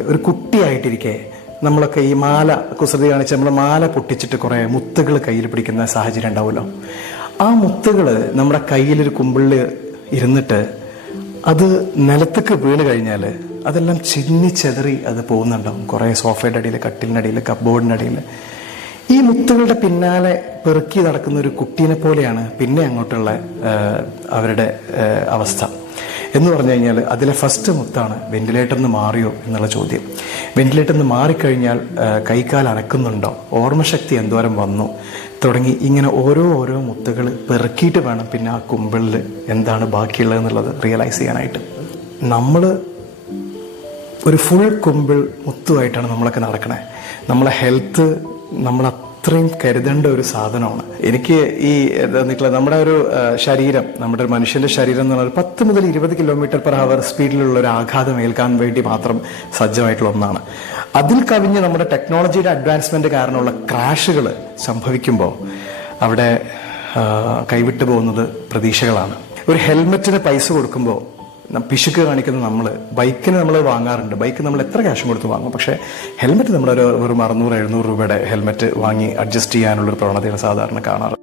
ഒരു കുട്ടിയായിട്ടിരിക്കെ നമ്മളൊക്കെ ഈ മാല കുസൃതി കാണിച്ച് നമ്മൾ മാല പൊട്ടിച്ചിട്ട് കുറേ മുത്തുകൾ കയ്യിൽ പിടിക്കുന്ന സാഹചര്യം ഉണ്ടാവുമല്ലോ. ആ മുത്തുകൾ നമ്മുടെ കയ്യിലൊരു കുമ്പിളിൽ ഇരുന്നിട്ട് അത് നിലത്തേക്ക് വീണ് കഴിഞ്ഞാൽ അതെല്ലാം ചിന്നിച്ചെതറി അത് പോകുന്നുണ്ടാവും. കുറേ സോഫയുടെ അടിയിൽ, കട്ടിലിൻ്റെ അടിയിൽ, കപ്ബോർഡിൻ്റെ അടിയിൽ. ഈ മുത്തുകളുടെ പിന്നാലെ പെറുക്കി നടക്കുന്ന ഒരു കുട്ടീനെ പോലെയാണ് പിന്നെ അങ്ങോട്ടുള്ള അവരുടെ അവസ്ഥ എന്ന് പറഞ്ഞു കഴിഞ്ഞാൽ അതിലെ ഫസ്റ്റ് മുത്താണ് വെന്റിലേറ്ററിൽ നിന്ന് മാറിയോ എന്നുള്ള ചോദ്യം. വെന്റിലേറ്ററിൽ നിന്ന് മാറിക്കഴിഞ്ഞാൽ കൈകാൽ അനക്കുന്നുണ്ടോ, ഓർമ്മശക്തി എന്തോരം വന്നു തുടങ്ങി ഇങ്ങനെ ഓരോ മുത്തുകൾ പെറുക്കിയിട്ട് വേണം പിന്നെ ആ കുമ്പിളിൽ എന്താണ് ബാക്കിയുള്ളത് എന്നുള്ളത് റിയലൈസ് ചെയ്യാനായിട്ട്. നമ്മൾ ഒരു ഫുൾ കുമ്പിൾ മുത്തുമായിട്ടാണ് നമ്മളൊക്കെ നടക്കണേ. നമ്മളെ ഹെൽത്ത് നമ്മൾ അത്രയും കരുതേണ്ട ഒരു സാധനമാണ്. എനിക്ക് ഈ നമ്മുടെ ഒരു ശരീരം, നമ്മുടെ ഒരു മനുഷ്യന്റെ ശരീരം എന്ന് പറഞ്ഞാൽ 10 മുതൽ 20 km/h സ്പീഡിലുള്ള ഒരു ആഘാതം ഏൽക്കാൻ വേണ്ടി മാത്രം സജ്ജമായിട്ടുള്ള ഒന്നാണ്. അതിൽ കവിഞ്ഞ് നമ്മുടെ ടെക്നോളജിയുടെ അഡ്വാൻസ്മെന്റ് കാരണമുള്ള ക്രാഷുകൾ സംഭവിക്കുമ്പോൾ അവിടെ കൈവിട്ടു പോകുന്നത് പ്രതീക്ഷകളാണ്. ഒരു ഹെൽമെറ്റിന് പൈസ കൊടുക്കുമ്പോൾ പിശുക്ക് കാണിക്കുന്ന നമ്മൾ ബൈക്കിന് നമ്മൾ വാങ്ങാറുണ്ട്. ബൈക്ക് നമ്മൾ എത്ര ക്യാഷും കൊടുത്ത് വാങ്ങും. പക്ഷേ ഹെൽമെറ്റ് നമ്മളൊരു 600-700 രൂപയുടെ ഹെൽമെറ്റ് വാങ്ങി അഡ്ജസ്റ്റ് ചെയ്യാനുള്ളൊരു പ്രവണതയാണ് സാധാരണ കാണാറ്.